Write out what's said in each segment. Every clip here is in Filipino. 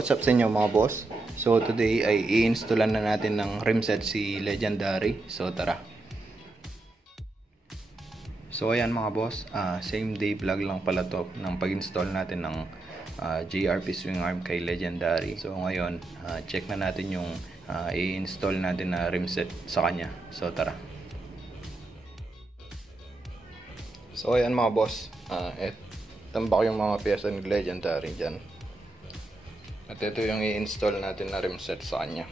What's up sa inyo mga boss? So today ay i-installan na natin ng rim set si Legendary. So tara. So ayan mga boss, same day vlog lang pala to ng pag-install natin ng JRP swing arm kay Legendary. So ngayon, check na natin yung i-install natin na rim set sa kanya. So tara. So ayan mga boss, tambak yung mga pyesa ni Legendary dyan. At ito yung i-install natin na rim set sa kanya.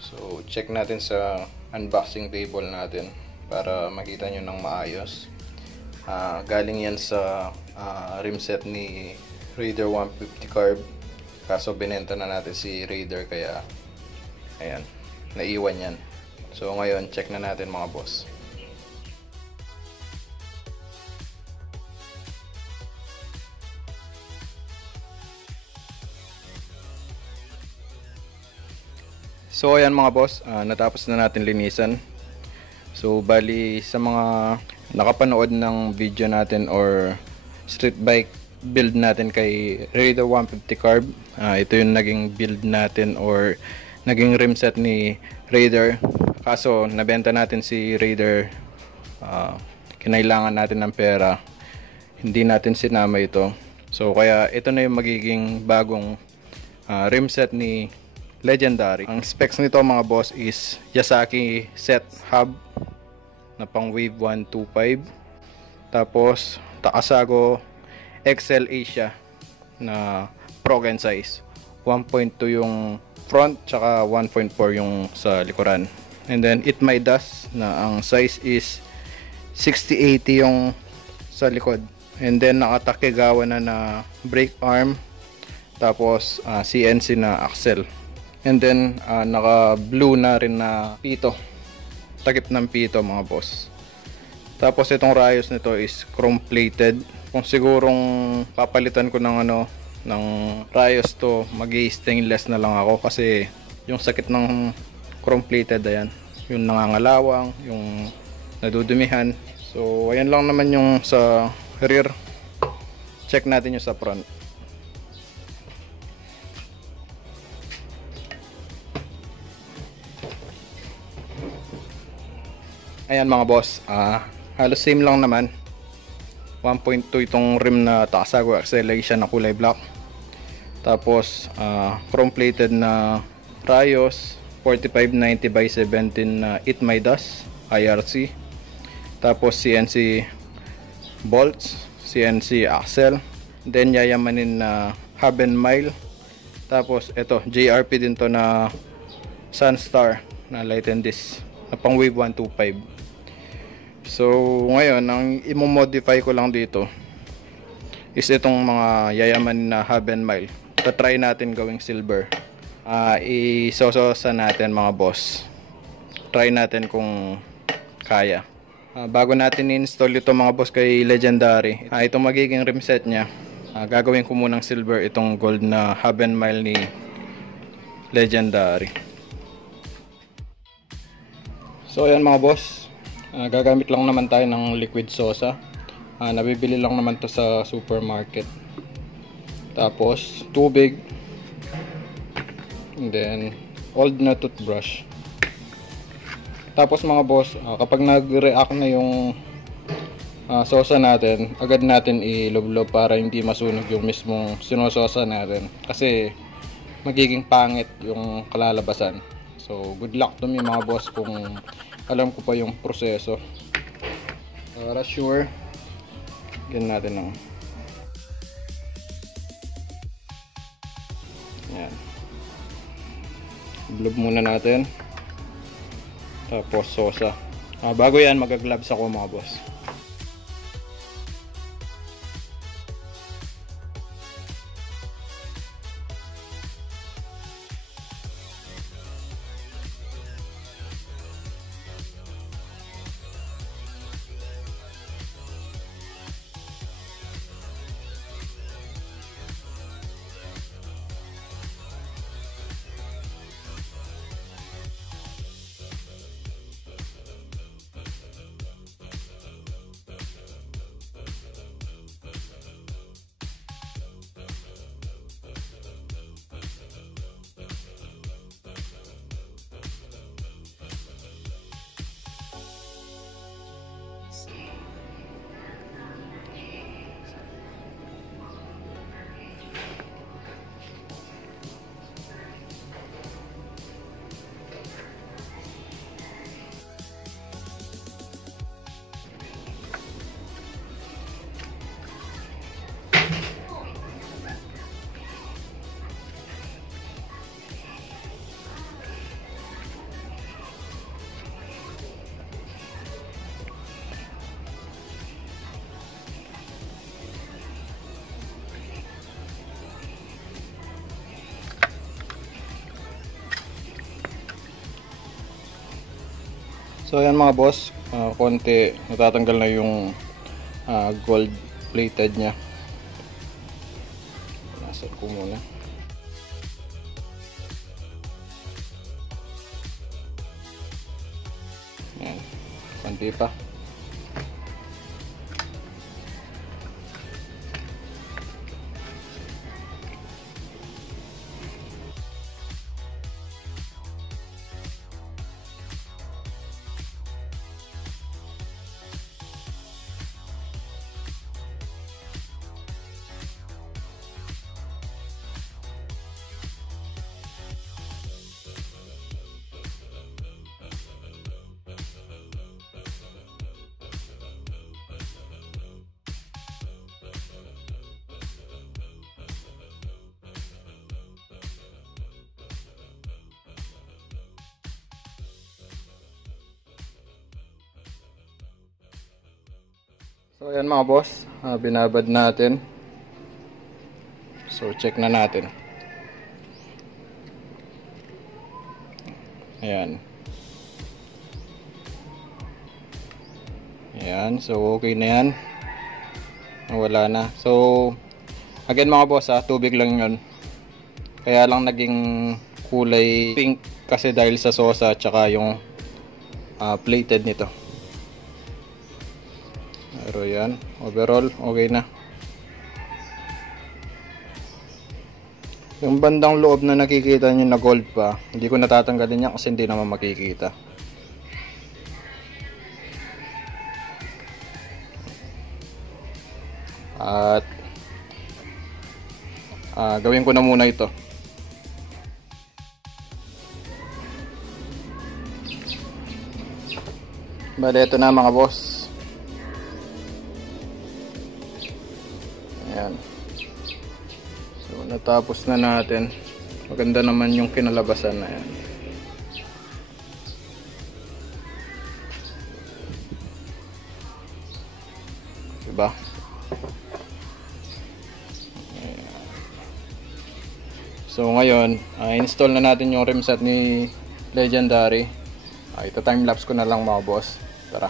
So check natin sa unboxing table natin para makita nyo ng maayos. Galing yan sa rim set ni Raider 150 carb, kaso binenta na natin si Raider, kaya ayan, naiwan yan. So ngayon check na natin mga boss. So ayan mga boss, natapos na natin linisan. So bali sa mga nakapanood ng video natin or street bike build natin kay Raider 150 carb, ito yung naging build natin or naging rim set ni Raider. Kaso nabenta natin si Raider, kinailangan natin ng pera, hindi natin sinama ito. So kaya ito na yung magiging bagong rim set ni Legendary. Ang specs nito mga boss is Yasaki set hub na pang wave 125, tapos Takasago XL Asia na Progen size, 1.2 yung front tsaka 1.4 yung sa likuran. And then It Midas na ang size is 6080 yung sa likod. And then naka-Takegawa na brake arm, tapos CNC na axle. And then naka blue na rin na pito, takip ng pito mga boss. Tapos itong rayos nito is chrome plated. Kung sigurong papalitan ko ng ng rayos to, mag-i-stainless na lang ako kasi yung sakit ng chrome plated, ayan, yung nangangalawang, yung nadudumihan. So ayan lang naman yung sa rear. Check natin yung sa front. Ayan mga boss, halos same lang naman. 1.2 itong rim na Takasago XL Asia na kulay black. Tapos chrome plated na rayos, 4590 by 17 na It Midas IRC. Tapos CNC bolts, CNC axle. Then yayamanin na hub and mile. Tapos ito JRP din to na Sunstar na light and disc na pang wave 125. So ngayon ang i-modify ko lang dito is itong mga yayaman na hub and mile. Try natin gawing silver. Isososa natin mga boss. Try natin kung kaya. Bago natin i-install ito mga boss kay Legendary, itong magiging rim set nya, gagawin ko munang silver itong gold na hub and mile ni Legendary. So ayan mga boss, gagamit lang naman tayo ng liquid sosa. Nabibili lang naman to sa supermarket. Tapos tubig, and then old na toothbrush. Tapos mga boss, kapag nag-react na yung sosa natin, agad natin ilublob para hindi masunog yung mismong sinososa natin, kasi magiging pangit yung kalalabasan. So good luck to me mga boss kung alam ko pa yung proseso. Para sure, ganyan natin ng yan, blob muna natin, tapos sosa. Bago yan mag-gloves ako mga boss. So ayan mga boss, konti natatanggal na yung gold plated nya. Nasaan ko muna. Ayan, konti pa. So ayan mga boss, binabad natin. So check na natin. Ayan. Ayan, so okay na yan. Wala na. So again mga boss, tubig lang yun. Kaya lang naging kulay pink kasi dahil sa sosa at saka yung plated nito. Pero yan, overall okay na. Yung bandang loob na nakikita nyo na gold pa, hindi ko natatanggalin yan kasi hindi naman makikita. At gawin ko na muna ito. Bale, ito na mga boss. Ayan. So natapos na natin. Maganda naman yung kinalabasan na yan. Diba? Ayan. So ngayon, install na natin yung rim set ni Legendary. Ito time lapse ko na lang mga boss. Tara.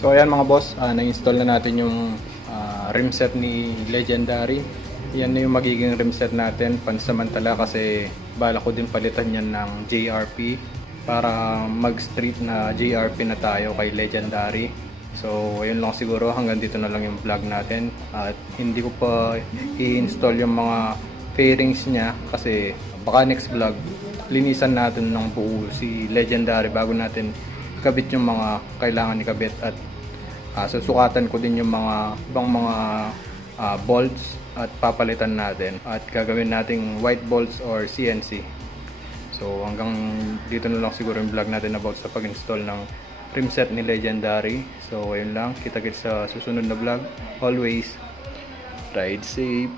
So ayan mga boss, na-install na natin yung rim set ni Legendary. Yan na yung magiging rim set natin pansamantala kasi bala ko din palitan yan ng JRP para mag street na JRP na tayo kay Legendary. So ayun lang siguro, hanggang dito na lang yung vlog natin at hindi ko pa i-install yung mga fairings niya kasi baka next vlog linisan natin ng buo si Legendary bago natin ikabit yung mga kailangan ikabit at susukatan ko din yung mga ibang mga bolts at papalitan natin at gagawin nating white bolts or CNC. So hanggang dito na lang siguro yung vlog natin about sa pag-install ng rim set ni Legendary. So ayun lang, kita-kits sa susunod na vlog. Always ride safe.